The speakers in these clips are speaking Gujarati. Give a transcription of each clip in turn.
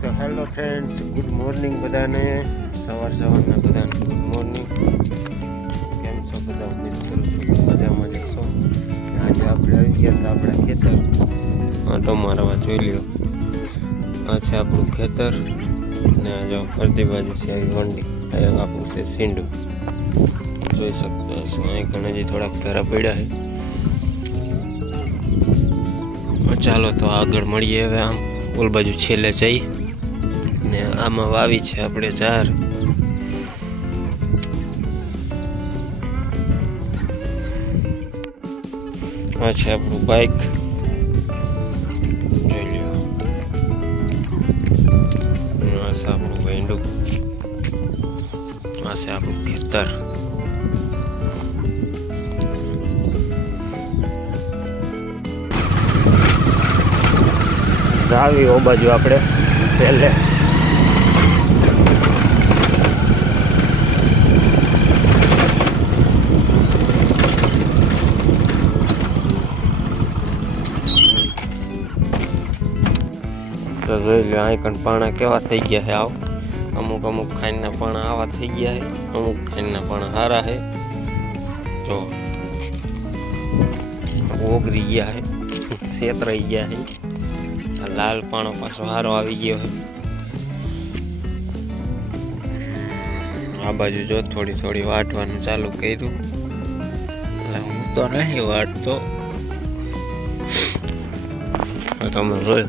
તો હેલો ફ્રેન્ડ્સ, ગુડ મોર્નિંગ બધાને. સવાર સવારના બધાને ગુડ મોર્નિંગ. કેમ છો બધા? ઉમેદ કરું છું મજામાં જ છો આજે આપણે આવી ગયા હતા આપણા ખેતર. આટો મારવા જોઈ લ્યો. આ છે આપણું ખેતર ને જો અડધી બાજુ છે આવી વંડી. આપણું છે સીંડું. જોઈ શકતા હશો. અહીં ઘણા જે થોડાક ધરા પડ્યા છે. ચાલો તો આગળ મળીએ હવે આમ. ઓલ બાજુ છેલ્લે જઈ. આમાં વાવી છે આપણે ઝાર આ છે આપણું બાઇક જોઈ લ્યો. છે આપણું ભેંડું આ આપણું ખેતર. જાવી ઓ બાજુ આપણે સેલે. તો જોઈ અહીં પાણા કેવા થઈ ગયા છે, આવ. અમુક અમુક ખાઈના પાણા આવા થઈ ગયા છે, અમુક ખાઈના પાણા સારા છે. જો, ઓગરી ગયા છે, છેતરાઈ ગયા છે. લાલ પાણો પાછો હારો આવી ગયો છે. આ બાજુ જો થોડી થોડી વાટવાનું ચાલુ કર્યું. તો નહીં વાટતો. તો તમે જોઈ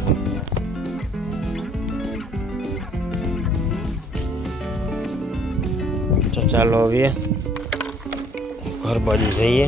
તો ચાલો હવે ઘર બાજુ જઈએ.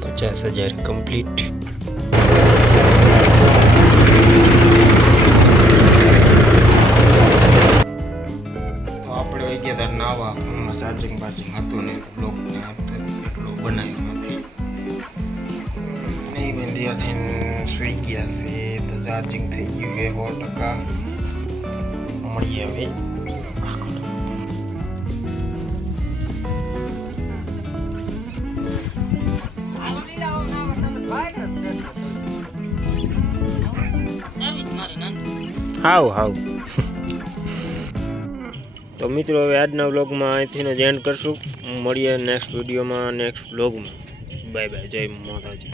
પચાસ હજાર કમ્પ્લીટ આપણે ગયા હતા નાવા ચાર્જિંગ બાર્જિંગ હતું ને બ્લોક ને એટલું બનાવ્યું. થઈને સુઈ ગયા છે તો ચાર્જિંગ થઈ ગયું છે સો ટકા મળીએ હવે હાવ હાવ તો મિત્રો હવે આજના વ્લોગમાં અહીંથી જ એન્ડ કરશું. મળીએ નેક્સ્ટ વિડીયોમાં નેક્સ્ટ વ્લોગમાં બાય બાય જય માતાજી.